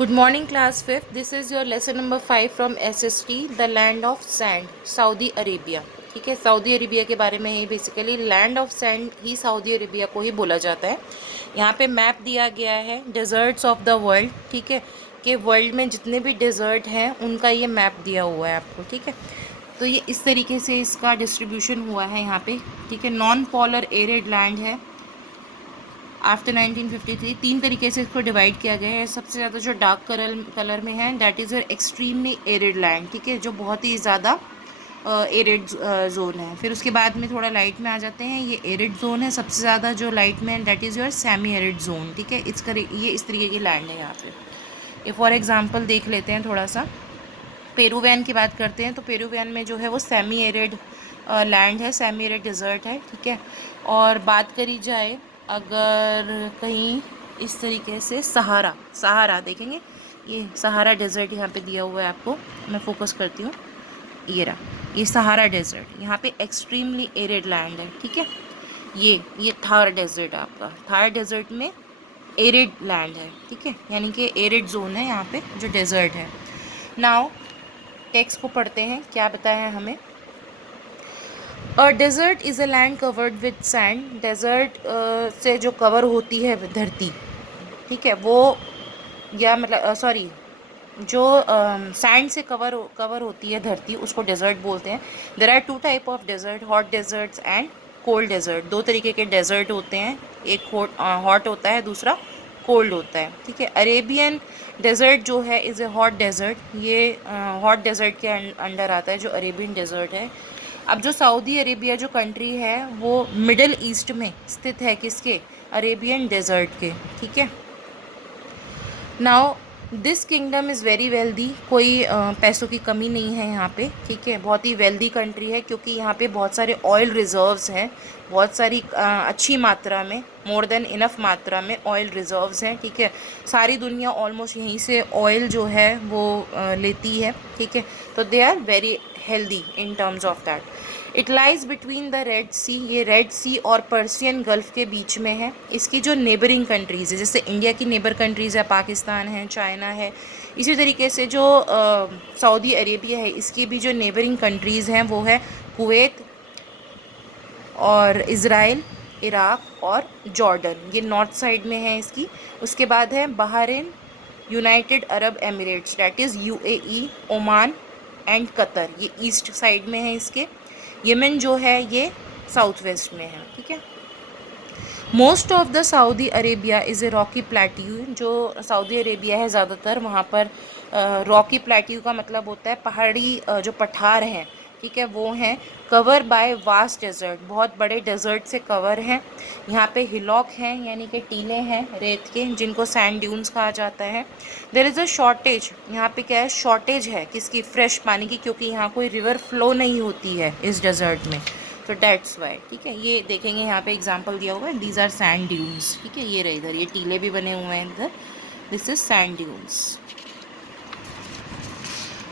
Good morning, class 5th. This is your lesson number 5 from SST, The Land of Sand, Saudi Arabia. ठीक है, Saudi Arabia के बारे में ही basically land of sand ही Saudi Arabia को ही बोला जाता है। यहाँ पे मैप दिया गया है डेजर्ट्स ऑफ द वर्ल्ड। ठीक है, कि वर्ल्ड में जितने भी डेजर्ट हैं उनका ये मैप दिया हुआ है आपको। ठीक है, तो ये इस तरीके से इसका डिस्ट्रीब्यूशन हुआ है यहाँ पे। ठीक है, नॉन पोलर एरिड लैंड है। आफ्टर 1953 तीन तरीके से इसको डिवाइड किया गया है। सबसे ज़्यादा जो डार्क कलर में है that is your extremely arid land. ठीक है, जो बहुत ही ज़्यादा एरिड जोन है। फिर उसके बाद में थोड़ा लाइट में आ जाते हैं, ये एरिड जोन है। सबसे ज़्यादा जो लाइट में है that is your semi arid zone. ठीक है, ये इस तरीके की लैंड है यहाँ पे। ये फॉर एग्जांपल देख लेते हैं थोड़ा सा। पेरूवियन की बात करते हैं तो पेरूवियन में जो है वो सेमी एरिड लैंड है, सेमी एरिड डिज़र्ट है। ठीक है, और बात करी जाए अगर कहीं इस तरीके से सहारा देखेंगे, ये सहारा डेजर्ट यहाँ पे दिया हुआ है आपको। मैं फोकस करती हूँ, ये रहा, ये सहारा डेजर्ट यहाँ पे एक्सट्रीमली एरिड लैंड है। ठीक है, ये थार डेजर्ट आपका, थार डेजर्ट में एरिड लैंड है। ठीक है, यानी कि एरिड जोन है यहाँ पे जो डेजर्ट है। नाउ टेक्स्ट को पढ़ते हैं, क्या बताया है हमें। और desert is a land covered with sand. Desert से जो कवर होती है धरती, ठीक है, वो या मतलब सॉरी, जो सैंड से कवर होती है धरती उसको डेजर्ट बोलते हैं। There are two type of desert, hot deserts and cold desert. दो तरीके के डेजर्ट होते हैं, एक हॉट होता है, दूसरा कोल्ड होता है। ठीक है, अरेबियन डेजर्ट जो है इज़ ए हॉट डेजर्ट। ये हॉट डेजर्ट के अंडर आता है जो अरेबियन डेजर्ट है। अब जो सऊदी अरेबिया जो कंट्री है वो मिडल ईस्ट में स्थित है, किसके, अरेबियन डेजर्ट के। ठीक है, now this kingdom is very wealthy. कोई पैसों की कमी नहीं है यहाँ पे। ठीक है, बहुत ही वेल्दी कंट्री है क्योंकि यहाँ पे बहुत सारे ऑयल रिजर्व्स हैं, बहुत सारी अच्छी मात्रा में, मोर देन इनफ मात्रा में ऑयल रिजर्व्स हैं। ठीक है, सारी दुनिया ऑलमोस्ट यहीं से ऑयल जो है वो लेती है। ठीक है, तो they are very healthy in terms of that. It lies between the Red Sea, ये रेड सी और पर्सियन गल्फ के बीच में है। इसकी जो नेबरिंग कंट्रीज़ है, जैसे इंडिया की नेबर कंट्रीज़ है, पाकिस्तान है, चाइना है, इसी तरीके से जो सऊदी अरेबिया है इसकी भी जो नेबरिंग कंट्रीज़ हैं वो है कुवैत और इज़राइल, इराक़ और जॉर्डन, ये नॉर्थ साइड में है इसकी। उसके बाद है Bahrain, United Arab Emirates that is UAE, Oman and Qatar, ये ईस्ट साइड में है इसके। यमन जो है ये साउथ वेस्ट में है। ठीक है, most of the Saudi Arabia is a Rocky plateau. जो सऊदी अरेबिया है ज़्यादातर वहाँ पर रॉकी प्लेट्यू का मतलब होता है पहाड़ी जो पठार हैं। ठीक है, वो हैं कवर बाय वास्ट डेजर्ट, बहुत बड़े डेजर्ट से कवर हैं। यहाँ पे हिलॉक हैं यानी कि टीले हैं रेत के, जिनको सैंड ड्यून्स कहा जाता है। देयर इज़ अ शॉर्टेज, यहाँ पे क्या है, शॉर्टेज है किसकी, फ्रेश पानी की, क्योंकि यहाँ कोई रिवर फ्लो नहीं होती है इस डेजर्ट में, तो डेट्स वाई। ठीक है, ये देखेंगे यहाँ पे एग्जांपल दिया हुआ है, दीज आर सैंड ड्यून्स। ठीक है, ये रहे इधर, ये टीले भी बने हुए हैं इधर, this is sand dunes.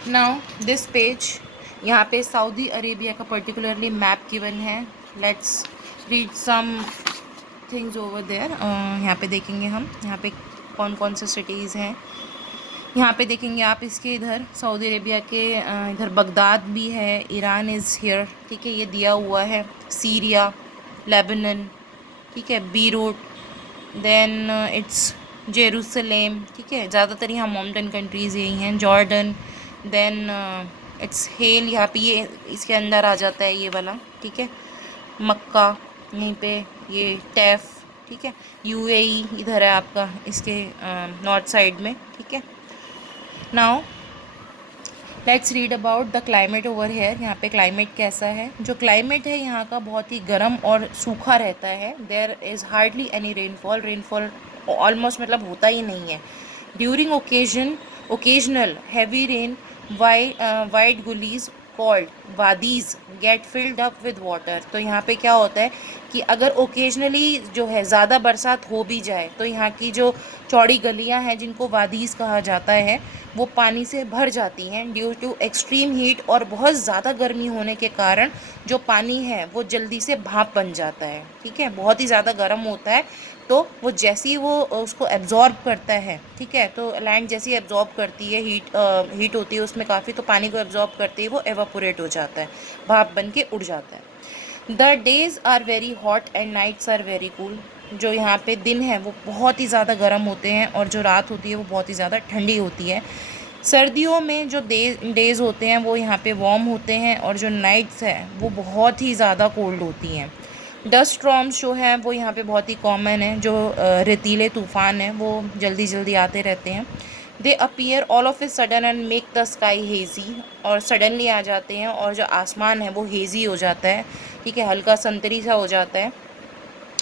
Now this page, यहाँ पे सऊदी अरेबिया का पर्टिकुलरली मैप गिवन है। Let's read some things over there. यहाँ पे देखेंगे हम, यहाँ पे कौन कौन से सिटीज़ हैं। यहाँ पे देखेंगे आप इसके इधर सऊदी अरेबिया के इधर बगदाद भी है, ईरान इज़ हियर। ठीक है, ये दिया हुआ है, सीरिया, लेबनन, ठीक है, बीरूट, देन इट्स जेरूसलेम। ठीक है, ज़्यादातर यहाँ माउंटेन कंट्रीज़ यही हैं, जॉर्डन, देन इट्स हेल, यहाँ पे ये इसके अंदर आ जाता है ये वाला। ठीक है, मक्का यहीं पे, ये टैफ। ठीक है, यूएई इधर है आपका इसके नॉर्थ साइड में। ठीक है, now let's read about the climate over here. यहाँ पे क्लाइमेट कैसा है, जो क्लाइमेट है यहाँ का बहुत ही गर्म और सूखा रहता है। There is hardly any rainfall, rainfall almost मतलब होता ही नहीं है। During occasional heavy rain, wide gullies called wadis get filled up with water. तो यहाँ पे क्या होता है कि अगर ओकेजनली जो है ज़्यादा बरसात हो भी जाए तो यहाँ की जो चौड़ी गलियाँ हैं जिनको वादीज़ कहा जाता है वो पानी से भर जाती हैं ड्यू टू एक्सट्रीम हीट, और बहुत ज़्यादा गर्मी होने के कारण जो पानी है वो जल्दी से भाप बन जाता है। ठीक है, बहुत ही ज़्यादा गर्म होता है तो वो जैसे ही वो उसको एब्जॉर्ब करता है, ठीक है, तो लैंड जैसे ही एब्जॉर्ब करती है, हीट होती है उसमें काफ़ी, तो पानी को एब्जॉर्ब करते ही वो एवापोरेट हो जाता है, भाप बन के उड़ जाता है। The days are very hot and nights are very cool. जो यहाँ पे दिन है वो बहुत ही ज़्यादा गर्म होते हैं और जो रात होती है वो बहुत ही ज़्यादा ठंडी होती है। सर्दियों में जो डेज़ होते हैं वो यहाँ पे वार्म होते हैं और जो नाइट्स हैं वो बहुत ही ज़्यादा कोल्ड होती हैं। डस्ट स्टॉर्म्स जो है वो यहाँ पे बहुत ही कॉमन है। जो रेतीले तूफ़ान हैं वो जल्दी जल्दी आते रहते हैं। दे appear all of a sudden and make the sky hazy, और सडनली आ जाते हैं और जो आसमान है वो हेजी हो जाता है, ठीक है, हल्का संतरी सा हो जाता है।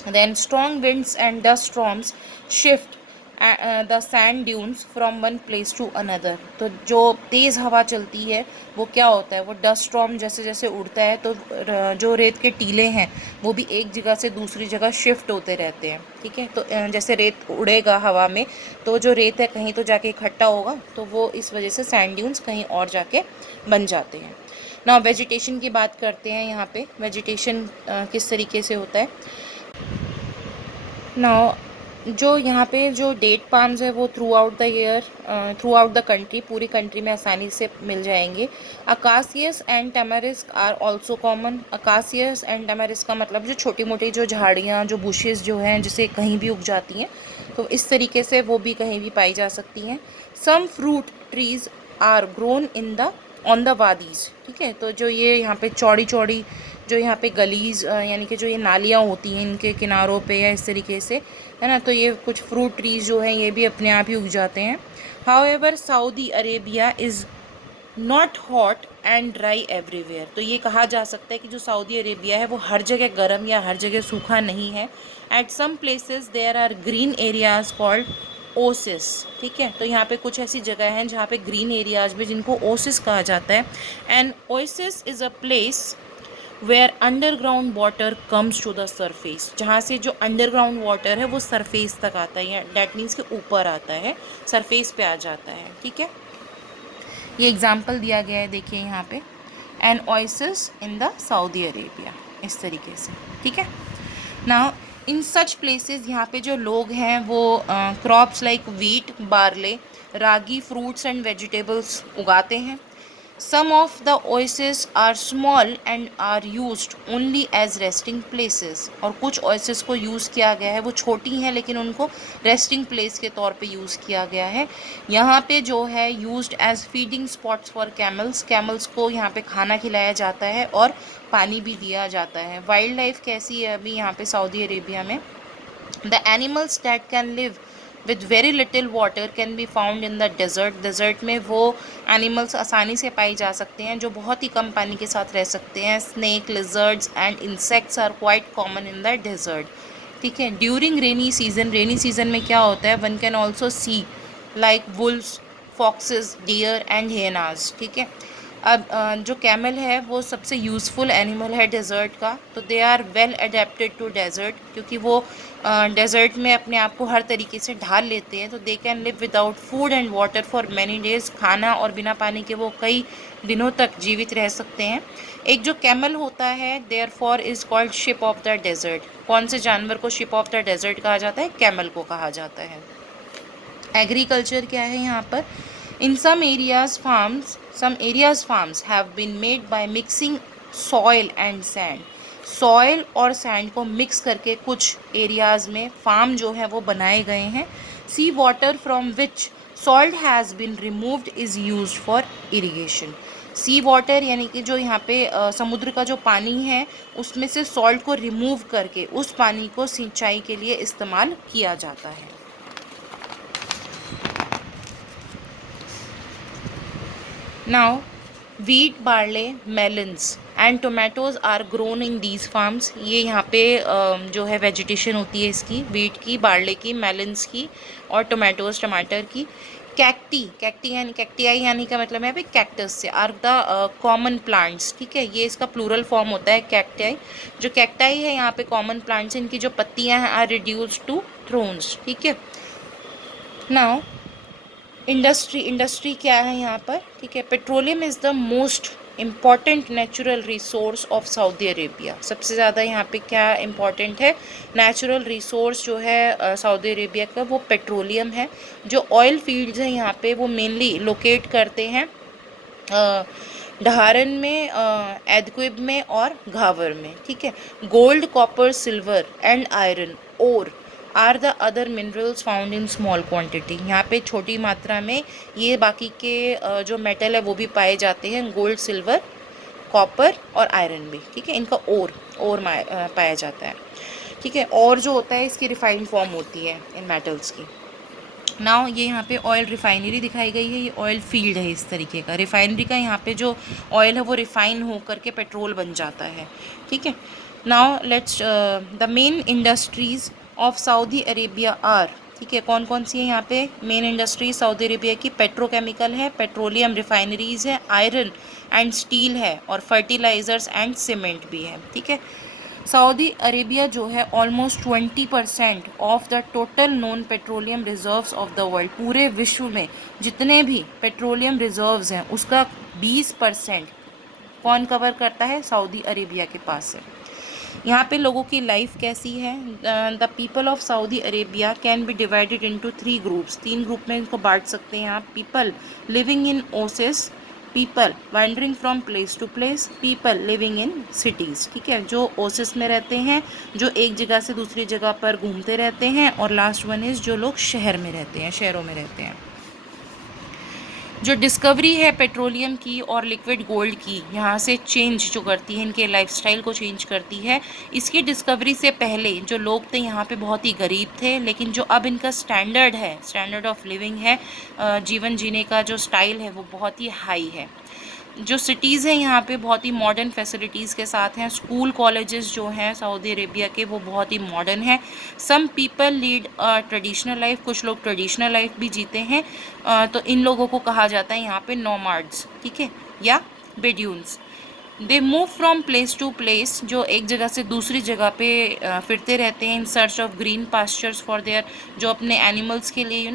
Then strong winds and dust storms shift the sand dunes from one place to another। तो जो तेज़ हवा चलती है वो क्या होता है, वो डस्ट स्टॉर्म जैसे जैसे उड़ता है तो जो रेत के टीले हैं वो भी एक जगह से दूसरी जगह शिफ्ट होते रहते हैं, ठीक है। तो जैसे रेत उड़ेगा हवा में तो जो रेत है कहीं तो जाके इकट्ठा होगा, तो वो इस वजह से सैंड ड्यून्स कहीं और जाके बन जाते हैं। ना वेजिटेशन की बात करते हैं। यहाँ पे वेजिटेशन किस तरीके से होता है। नाउ जो यहाँ पे जो डेट पाम्स है वो throughout the year, throughout the country, पूरी कंट्री में आसानी से मिल जाएंगे। Acacias and tamarisk are also common. Acacias and tamarisk का मतलब जो छोटी मोटी जो झाड़ियाँ, जो बुशेस जो हैं जिसे कहीं भी उग जाती हैं, तो इस तरीके से वो भी कहीं भी पाई जा सकती हैं। Some fruit trees are grown in the on the wadis, ठीक है। तो जो ये यहाँ पे चौड़ी चौड़ी जो यहाँ पे गलीज यानी कि जो ये नालियाँ होती हैं इनके किनारों पे या इस तरीके से, है ना, तो ये कुछ फ्रूट ट्रीज जो हैं ये भी अपने आप ही उग जाते हैं। However Saudi Arabia is not hot and dry everywhere. तो ये कहा जा सकता है कि जो सऊदी अरेबिया है वो हर जगह गर्म या हर जगह सूखा नहीं है। At some places there are green areas called oasis, ठीक है। तो यहाँ पे कुछ ऐसी जगह हैं जहाँ पे ग्रीन एरियाज में जिनको ओसिस कहा जाता है। And oasis is a place where underground water comes to the surface. जहाँ से जो अंडरग्राउंड वाटर है वो सरफेस तक आता है, या डैट मीन्स के ऊपर आता है, सरफेस पे आ जाता है, ठीक है। ये एग्जाम्पल दिया गया है, देखिए यहाँ पे, an oasis in the Saudi Arabia, इस तरीके से, ठीक है। नाउ इन सच प्लेसेस यहाँ पे जो लोग हैं वो crops like wheat, barley, ragi, fruits and vegetables उगाते हैं। Some of the oasis are small and are used only as resting places. और कुछ ओएसिस को यूज़ किया गया है, वो छोटी हैं लेकिन उनको रेस्टिंग प्लेस के तौर पे यूज़ किया गया है। यहाँ पे जो है used as feeding spots for camels. Camels को यहाँ पे खाना खिलाया जाता है और पानी भी दिया जाता है। वाइल्ड लाइफ कैसी है अभी यहाँ पे सऊदी अरेबिया में। The animals that can live with very little water can be found in the desert. Desert में वो एनिमल्स आसानी से पाए जा सकते हैं जो बहुत ही कम पानी के साथ रह सकते हैं। Snake, lizards and insects are quite common in the desert, ठीक है। During rainy season, rainy season में क्या होता है, one can also see like wolves, foxes, deer and hyenas, ठीक है। अब जो कैमल है वो सबसे यूज़फुल एनिमल है डेज़र्ट का। तो they are well adapted to desert, क्योंकि वो डेज़र्ट में अपने आप को हर तरीके से ढाल लेते हैं। तो they can live without food and water for many days. खाना और बिना पानी के वो कई दिनों तक जीवित रह सकते हैं। एक जो कैमल होता है therefore is called ship of the desert. कौन से जानवर को शिप ऑफ द डेज़र्ट कहा जाता है, कैमल को कहा जाता है। एग्रीकल्चर क्या है यहाँ पर। In some areas farms have been made by mixing soil and sand। Soil और सैंड को मिक्स करके कुछ एरियाज़ में फार्म जो है वो बनाए गए हैं। Sea water from which salt has been removed is used for irrigation. Sea water यानी कि जो यहाँ पे समुद्र का जो पानी है उसमें से सॉल्ट को रिमूव करके उस पानी को सिंचाई के लिए इस्तेमाल किया जाता है। Now, wheat, barley, melons and tomatoes are grown in these farms। ये यहाँ पे जो है वेजिटेशन होती है इसकी, वीट की, बार्ले की, मेलन्स की और टोमेटोज़, टमाटर की। कैक्टी यानी कैक्टियाई यानी का मतलब है यहाँ पे कैक्टस से, आर द कॉमन प्लांट्स, ठीक है। ये इसका प्लूरल फॉर्म होता है कैक्टाई। जो कैक्टाई है यहाँ पे कॉमन प्लांट्स, इनकी जो पत्तियाँ हैं आर रिड्यूस्ड टू थ्रोन्स, ठीक है। नाउ इंडस्ट्री क्या है यहाँ पर, ठीक है। Petroleum is the most important natural resource of Saudi Arabia. सबसे ज़्यादा यहाँ पे क्या इम्पॉर्टेंट है, नेचुरल रिसोर्स जो है सऊदी अरेबिया का वो पेट्रोलियम है। जो ऑयल फील्ड्स हैं यहाँ पे वो मेनली लोकेट करते हैं ढहारन में, एदक्विब में और घावर में, ठीक है। Gold, copper, silver and iron ore are the other minerals found in small quantity. यहाँ पे छोटी मात्रा में ये बाकी के जो मेटल है वो भी पाए जाते हैं, गोल्ड, सिल्वर, कॉपर और आयरन भी, ठीक है। इनका और पाया जाता है, ठीक है। और जो होता है इसकी रिफाइंड फॉर्म होती है इन मेटल्स की। नाउ ये यहाँ पे ऑयल रिफाइनरी दिखाई गई है, ये ऑयल फील्ड है इस तरीके का। रिफाइनरी का यहाँ पे जो ऑयल है वो रिफाइन हो करके पेट्रोल बन जाता है, ठीक है। Now let's the main industries of Saudi Arabia are, ठीक है। कौन कौन सी है यहाँ पे मेन इंडस्ट्री सऊदी अरेबिया की? पेट्रोकेमिकल है, पेट्रोलियम रिफाइनरीज है, आयरन एंड स्टील है और फर्टिलाइजर्स एंड सीमेंट भी है, ठीक है। सऊदी अरेबिया जो है almost 20% of the total non petroleum reserves of the world, पूरे विश्व में जितने भी पेट्रोलियम रिजर्व्स हैं उसका 20% कौन कवर करता है? सऊदी अरेबिया के पास है। यहाँ पे लोगों की लाइफ कैसी है? The people of Saudi Arabia can be divided into 3 groups, 3 group में इनको बांट सकते हैं आप। People living in oasis, people wandering from place to place, people living in cities, ठीक है। जो ओसिस में रहते हैं, जो एक जगह से दूसरी जगह पर घूमते रहते हैं, और लास्ट वन इज़ जो लोग शहर में रहते हैं, शहरों में रहते हैं। जो डिस्कवरी है पेट्रोलियम की और लिक्विड गोल्ड की, यहाँ से चेंज जो करती है, इनके लाइफस्टाइल को चेंज करती है। इसकी डिस्कवरी से पहले जो लोग थे यहाँ पे बहुत ही गरीब थे, लेकिन जो अब इनका स्टैंडर्ड है, स्टैंडर्ड ऑफ लिविंग है, जीवन जीने का जो स्टाइल है वो बहुत ही हाई है। जो सिटीज़ हैं यहाँ पे बहुत ही मॉडर्न फैसिलिटीज़ के साथ हैं। स्कूल कॉलेजेस जो हैं सऊदी अरेबिया के वो बहुत ही मॉडर्न हैं। Some people lead traditional life, कुछ लोग ट्रेडिशनल लाइफ भी जीते हैं। तो इन लोगों को कहा जाता है यहाँ पे नोमाड्स, ठीक है, या bedouins. They move from place to place, जो एक जगह से दूसरी जगह पे फिरते रहते हैं in search of green pastures for their, जो अपने एनिमल्स के लिए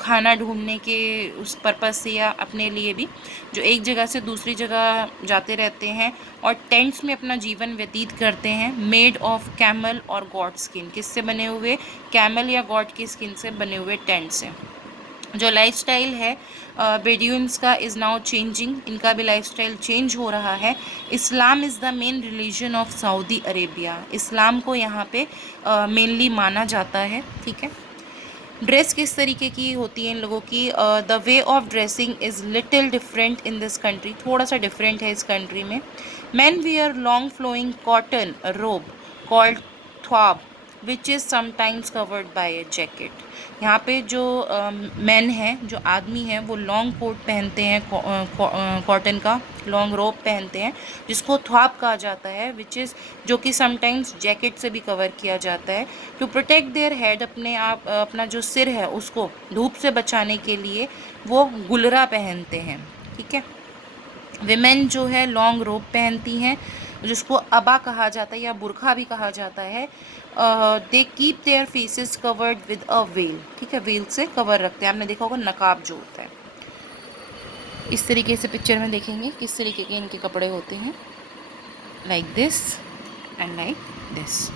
खाना ढूंढने के उस पर्पज़ से या अपने लिए भी, जो एक जगह से दूसरी जगह जाते रहते हैं और टेंट्स में अपना जीवन व्यतीत करते हैं। मेड ऑफ कैमल और गॉड स्किन, किससे बने हुए? कैमल या गॉड की स्किन से बने हुए टेंट्स हैं। जो लाइफस्टाइल है बेड्यून्स का इज़ नाउ चेंजिंग, इनका भी लाइफस्टाइल चेंज हो रहा है। Islam is the main religion of Saudi Arabia, Islam को यहाँ पे मेनली माना जाता है, ठीक है। ड्रेस किस तरीके की होती है इन लोगों की? The way of dressing is little different in this country, थोड़ा सा डिफरेंट है इस कंट्री में। Man wear long flowing cotton robe called thwab which is sometimes covered by a jacket. यहाँ पे जो मैन हैं, जो आदमी हैं, वो लॉन्ग कोट पहनते हैं, कॉटन का लॉन्ग रोब पहनते हैं जिसको थ्वाब कहा जाता है, विच इज़ जो कि समटाइम्स जैकेट से भी कवर किया जाता है। टू प्रोटेक्ट देयर हेड, अपना जो सिर है उसको धूप से बचाने के लिए वो गुलरा पहनते हैं, ठीक है। विमेन जो है लॉन्ग रोब पहनती हैं जिसको अबा कहा जाता है या बुरखा भी कहा जाता है। They keep their faces covered with a well, ठीक है, वेल से कवर रखते हैं। आपने देखा होगा नकाब जो होता है। इस तरीके से पिक्चर में देखेंगे किस तरीके के इनके कपड़े होते हैं, like this and like this.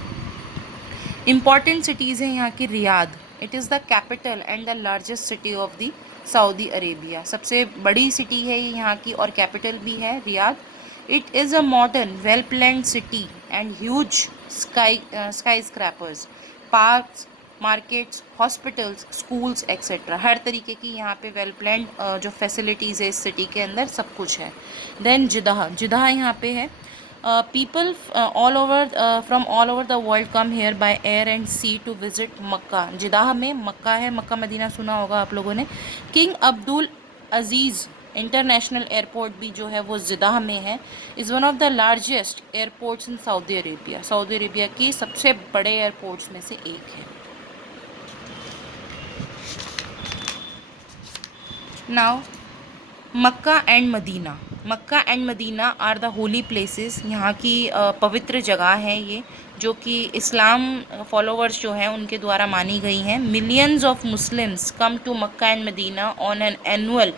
Important cities हैं यहाँ की Riyadh, it is the capital and the largest city of the Saudi Arabia, सबसे बड़ी सिटी है ये यहाँ की और कैपिटल भी है Riyadh. It is a modern well planned city and huge skyscrapers, parks, markets, hospitals, schools etcetera, हर तरीके की यहाँ पे वेल प्लान्ड जो फैसिलिटीज़ है इस सिटी के अंदर सब कुछ है। देन जिद्दाह, जिद्दाह यहाँ पे है। People from all over the world come here by air and sea to visit Mecca. Jeddah में मक्का है, मक्का मदीना सुना होगा आप लोगों ने। King Abdul Aziz international airport भी जो है वो जिद्दाह में है। Is one of the largest airports in Saudi Arabia, Saudi Arabia की सबसे बड़े एयरपोर्ट्स में से एक है। Now Mecca and Medina, Mecca and Medina are the holy places, यहाँ की पवित्र जगह है ये, जो कि इस्लाम फॉलोवर्स जो हैं उनके द्वारा मानी गई हैं। Millions of Muslims come to Mecca and Medina on an annual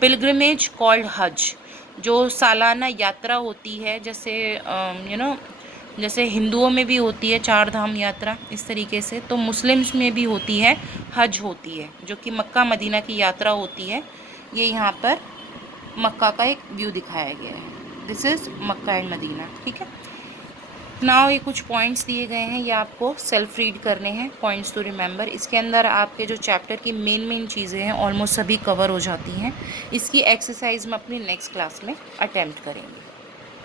pilgrimage called Hajj. जो सालाना यात्रा होती है, जैसे जैसे हिंदुओं में भी होती है 4 धाम यात्रा इस तरीके से, तो मुस्लिम्स में भी होती है, हज होती है, जो कि मक्का मदीना की यात्रा होती है। ये यहाँ पर मक्का का एक व्यू दिखाया गया है। This is Mecca and Medina. ठीक है, नाउ ये कुछ पॉइंट्स दिए गए हैं, ये आपको सेल्फ रीड करने हैं, पॉइंट्स टू रिमेंबर। इसके अंदर आपके जो चैप्टर की मेन चीज़ें हैं ऑलमोस्ट सभी कवर हो जाती हैं। इसकी एक्सरसाइज हम अपनी नेक्स्ट क्लास में अटेम्प्ट करेंगे।